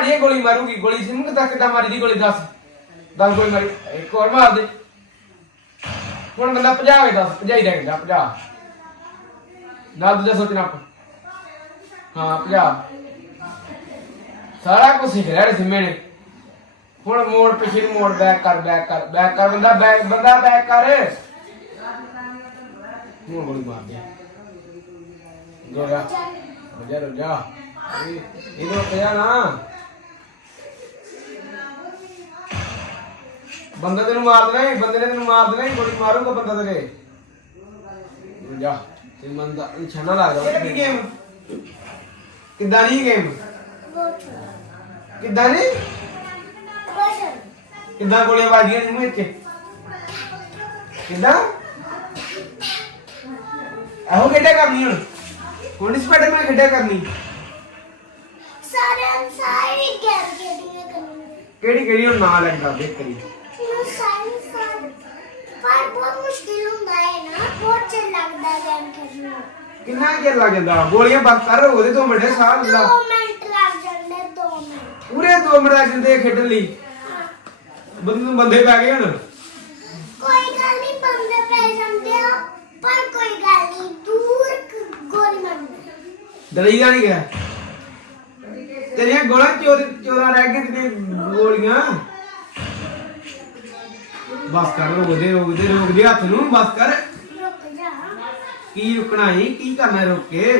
ਭਾਜੀ ਗੋਲੀ ਮਾਰੂਗੀ, ਗੋਲੀ ਸਿੰਘ ਕਿੱਦਾਂ ਕਿੱਦਾਂ ਮਾਰੀ ਦੀ ਗੋਲੀ, ਦੱਸ। ਦਸ ਗੋਲੀ ਮਾਰੀ। ਇੱਕ ਹੋਰ ਮਾਰ ਦੇ। ਹੁਣ ਬੰਦਾ 50 ਹੋਵੇ ਦੱਸ 50 ਹੀ ਰਹਿ ਗਿਆ 50 ਨਾਲ ਦੂਜਾ ਸੋਚਣਾ ਆਪਾਂ। ਹਾਂ 50 ਸਾਰਾ ਕੁਝ ਸਿੱਖ ਰਿਹਾ ਸਿਮੇ ਨੇ। ਹੁਣ ਮੋੜ ਪਿੱਛੇ ਨੂੰ ਮੋੜ ਬੈਕ ਕਰ ਬੈਕ ਕਰ। ਬੈਕ ਕਰ ਬੰਦਾ ਬੈਕ ਬੰਦਾ ਬੈਕ ਕਰ। ਹੁਣ ਗੋਲੀ ਮਾਰ ਦੇ ਜਾ ਜਾ ਜਾ ਇਹਨੂੰ ਪਿਆ ਨਾ। ਬੰਦਾ ਤੈਨੂੰ ਮਾਰ ਦੇਣਾ ਹੀ ਬੰਦੇ ਨੇ ਤੈਨੂੰ ਮਾਰ ਦੇਣਾ ਹੀ ਗੋਲੀ ਮਾਰੂਗਾ ਬੰਦਾ ਤੇਰੇ। ਜਾ ਤੇ ਮੰਦਾ ਛਾਣਾ ਲੱਗਦਾ ਕਿਹੜੀ ਗੇਮ ਕਿੱਦਾਂ ਦੀ ਗੇਮ ਕਿੱਦਾਂ ਦੀ? ਕਿੱਦਾਂ ਗੋਲੀਆਂ ਵੱਜਦੀਆਂ ਨੇ ਮੂੰਹ ਵਿੱਚ ਕਿੱਦਾਂ? ਇਹੋ ਖੇਡਿਆ ਕਰਨੀ ਹੁਣ। ਹੁਣ ਇਸ ਪਟੇ ਮੈਂ ਖੇਡਿਆ ਕਰਨੀ। ਸਾਰੇ ਸਾਰੀ ਗੈਰ ਗੇੜੀਆਂ ਕਰਨੀ ਕਿਹੜੀ ਕਿਹੜੀ ਹੁਣ ਨਾਂ ਲੈਂਦਾ ਦੇਖ ਕਰੀ ਨੂੰ ਸਾਇੰਸ ਪਰ ਬਹੁਤ ਮੁਸ਼ਕਿਲ ਹੁੰਦਾ ਹੈ ਨਾ ਬਹੁਤ ਚਿਰ ਗੇਮ ਖੇਡਣ ਕਿੰਨਾ ਚਿਰ ਲੱਗ ਜਾਂਦਾ? ਗੋਲੀਆਂ ਬਸ ਕਰ ਉਹਦੇ ਤੋਂ ਮਿੰਟੇ ਸਾਹ ਨੂੰ ਲਾ 2 ਮਿੰਟ ਲੱਗ ਜਾਂਦੇ 2 ਮਿੰਟ। ਪੂਰੇ 2 ਮਿੰਟ ਲੱਗ ਜਾਂਦੇ ਆ ਖੇਡਣ ਲਈ। ਬੰਦੇ ਨੂੰ ਬੰਦੇ ਪੈ ਗਏ ਹੁਣ। ਕੋਈ ਗੱਲ ਨਹੀਂ ਬੰਦੇ ਪੈ ਜਾਂਦੇ ਆ ਪਰ ਕੋਈ ਗੱਲ ਨਹੀਂ ਦੂਰ ਕ- ਗੋਲੀ ਮਾਰਨੀ। ਦਲੀਆ ਨਹੀਂ ਗਿਆ। ਤੇਰੀਆਂ ਗੋਲਾਂ ਚੋਰ ਚੋਰਾ ਰਹਿ ਗਏ ਤੇ ਗੋਲੀਆਂ। ਬਸ ਕਰ ਰੋਕਦੇ ਰੋਕਦੇ ਰੋਕਦੇ ਹੱਥ ਨੂੰ ਬਸ ਕਰ। ਰੁਕ ਕੀ ਰੁਕਣਾ ਹੈ ਕੀ ਕਰਨਾ ਰੁਕ ਕੇ?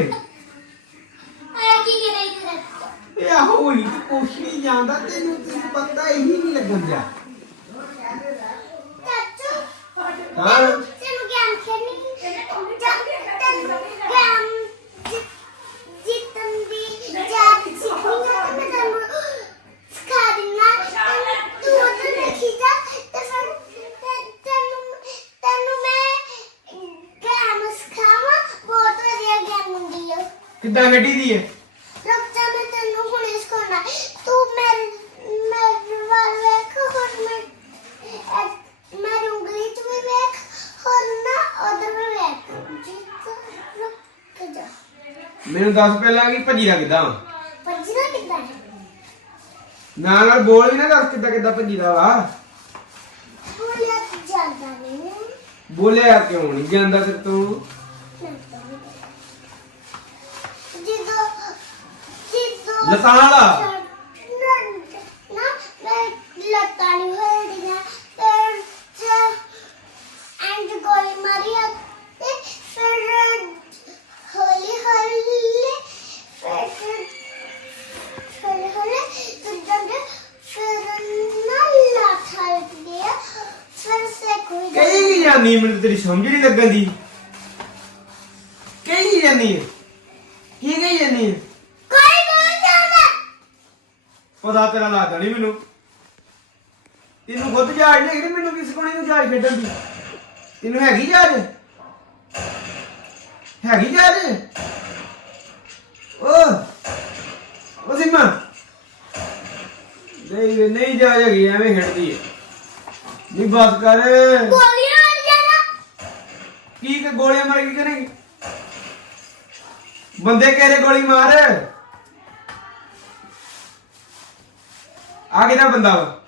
ਆ ਕੀ ਕਰੇ ਕਰ ਇਹ ਆਹੋ ਹੋਈ ਤੇ ਕੁਛ ਨਹੀਂ ਜਾਂਦਾ ਤੈਨੂੰ ਤੈਨੂੰ ਪਤਾ ਹੀ ਨਹੀਂ ਲੱਗਣ ਦਿਆ। ਚਾਚੂ। ਹਾਂ? ਕਿੱਦਾਂ ਗੱਡੀ ਦੀ ਹੈ? ਰੁਕ ਜਾ ਮੈਂ ਤੈਨੂੰ ਹੁਣੇ ਸਿਖਾਉਣਾ। ਤੂੰ ਮੇਰੇ ਮੇਰੇ ਵੱਲ ਵੇਖ ਹੁਣ ਮੈਂ ਇਹ- ਮੇਰੀ ਉਂਗਲੀ ਚ ਵੀ ਵੇਖ ਹੋਰ ਨਾ ਉਧਰ ਵੀ ਵੇਖ। ਜਿੱਤ ਰੁਕ ਜਾ। ਮੈਨੂੰ ਦੱਸ ਪਹਿਲਾਂ ਕਿ ਭੱਜੀ ਦਾ ਕਿੱਦਾਂ? ਵਾ? ਭੱਜਣਾ ਕਿੱਦਾਂ? ਹੈ ਨਾਲ ਨਾਲ ਬੋਲ ਵੀ ਨਾ ਦੱਸ ਕਿੱਦਾਂ ਕਿੱਦਾਂ ਭੱਜੀ ਦਾ ਵਾ। ਬੋਲਿਆ ਜਾਂਦਾ ਨਹੀਂ ਬੋਲਿਆ ਕਿਉਂ ਨਹੀਂ ਜਾਂਦਾ ਤੇ? ਤੂੰ ਸੇ ਕੋਈ ਕਹੀ ਜਾਂਦੀ ਮੈਨੂੰ ਤੇਰੀ ਸਮਝ ਨਹੀਂ ਲੱਗਣ ਦੀ। ਕਹੀ ਜਾਂਦੀ ਹੈ ਕੀ ਕਹੀ ਜਾਂਦੀ ਹੈ ਪਤਾ ਤੇਰਾ ਲੱਗਦਾ ਨਹੀਂ ਮੈਨੂੰ। ਤੈਨੂੰ ਖੁਦ ਜਾਜ ਨਹੀਂ ਹੈਗੀ ਮੈਨੂੰ ਕਿਸ ਕੋਣੀ ਨੂੰ ਜਾਜ ਖੇਡਣ ਦੀ? ਤੈਨੂੰ ਹੈਗੀ ਜਾਜ ਹੈਗੀ ਜਾਜ ਓ ਓ ਸਿਮਾ। ਨਹੀਂ ਨਹੀਂ ਜਾਜ ਹੈਗੀ ਐਵੇਂ ਖੇਡਦੀ ਹੈ ਨਹੀਂ ਬਸ ਕਰ। ਗੋਲੀਆਂ ਮਾਰ ਜਾਣਾ ਕੀ ਕਿ ਗੋਲੀਆਂ ਮਾਰ ਕੀ ਕਰੇਗੀ ਬੰਦੇ ਕਿਹੜੇ ਗੋਲੀ ਮਾਰ? ਆ ਕਿਹਦਾ ਬੰਦਾ ਵਾ?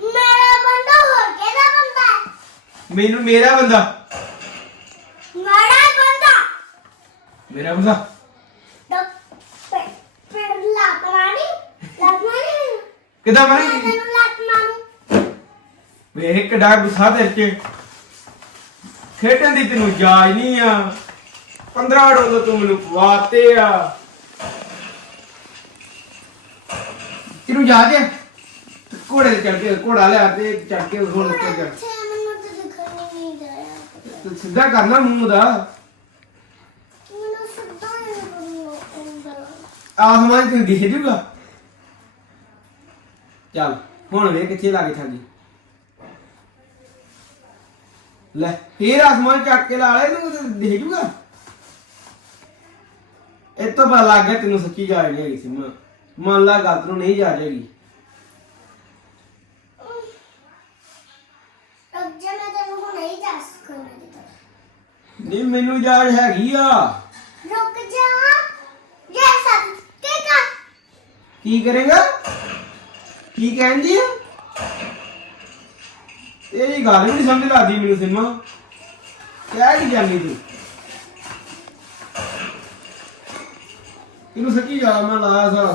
ਮੇਰਾ ਬੰਦਾ ਹੋਰ ਕਿਹਦਾ ਬੰਦਾ ਹੈ? ਮੈਨੂੰ ਮੇਰਾ ਬੰਦਾ। ਮੇਰਾ ਬੰਦਾ। ਮੇਰਾ ਬੰਦਾ। ਡਾਕ- ਲੱਤ ਮਾਰੀ ਲੱਤ ਮਾਰੀ ਕਿਦਾਂ ਮੈਂ ਮਾਰੀ ਤੈਨੂੰ ਲੱਤ ਮਾਰੂ ਵੇਖ ਕਿੱਡਾ ਗੁੱਸਾ ਤੇਰੇ ਖੇਡਣ ਦੀ ਤੈਨੂੰ ਜਾਜ ਨਹੀਂ ਆ। 15 ਡੋਲਰ ਤੂੰ ਮੈਨੂੰ ਪਵਾਤੇ ਆ। ਤੈਨੂੰ ਯਾਦ ਹੈ? ਘੋੜੇ ਤੇ ਚੜ ਕੇ ਘੋੜਾ ਲਿਆ ਤੇ ਚੜ ਕੇ ਹੁਣ ਉੱਤੇ ਚੜ ਅੱਛਾ ਮੈਨੂੰ ਤਾਂ ਦਿਖਣ ਹੀ ਨਹੀਂ ਰਿਹਾ ਤੂੰ ਸਿੱਧਾ ਕਰਨਾ ਮੂੰਹ ਦਾ ਮੈਨੂੰ ਸਿੱਧਾ ਹੀ ਨਹੀਂ ਆਸਮਾਨ ਤੇ ਦਿਖ ਜੂਗਾ ਚੱਲ ਹੁਣ ਵੇ ਕਿੱਥੇ ਲੱਗ ਛਾਂਗੀ ਲੈ ਫੇਰ ਆਸਮਾਨ ਚੱਕ ਕੇ ਲਾ ਲੈ ਇਹਨੂੰ ਤੇ ਦਿਖ ਜੂਗਾ ਇਹ ਤੋਂ ਪਤਾ ਲੱਗ ਗਿਆ ਤੈਨੂੰ ਸੱਚੀ ਜਾਣ ਨਹੀਂ ਹੈਗੀ ਸੀ ਮੰਨ ਲਾ ਗੱਲ ਤੈਨੂੰ ਨਹੀਂ ਜਾ ਰਹੀ ਰੁਕ ਜਾ ਮੈਂ ਤੈਨੂੰ ਹੁਣੇ ਹੀ ਦੱਸ ਸਕੂਲ ਦੀ ਨਹੀਂ ਮੈਨੂੰ ਜਾਣ ਹੈਗੀ ਆ। ਰੁਕ ਜਾ। ਜੇ ਸਭ ਤੇ ਕਾ ਕੀ ਕਰੇਗਾ? ਕੀ ਕਹਿੰਦੀ ਆ? ਤੇਰੀ ਗੱਲ ਵੀ ਨਹੀਂ ਸਮਝ ਲੱਗਦੀ ਮੈਨੂੰ ਸਿੰਮਾ। ਕਹਿ ਕੀ ਜਾਂਦੀ ਤੂੰ? ਇਹਨੂੰ ਸੱਚੀ ਜਾ ਮੈਂ ਲਾਇਆ ਸਾਰਾ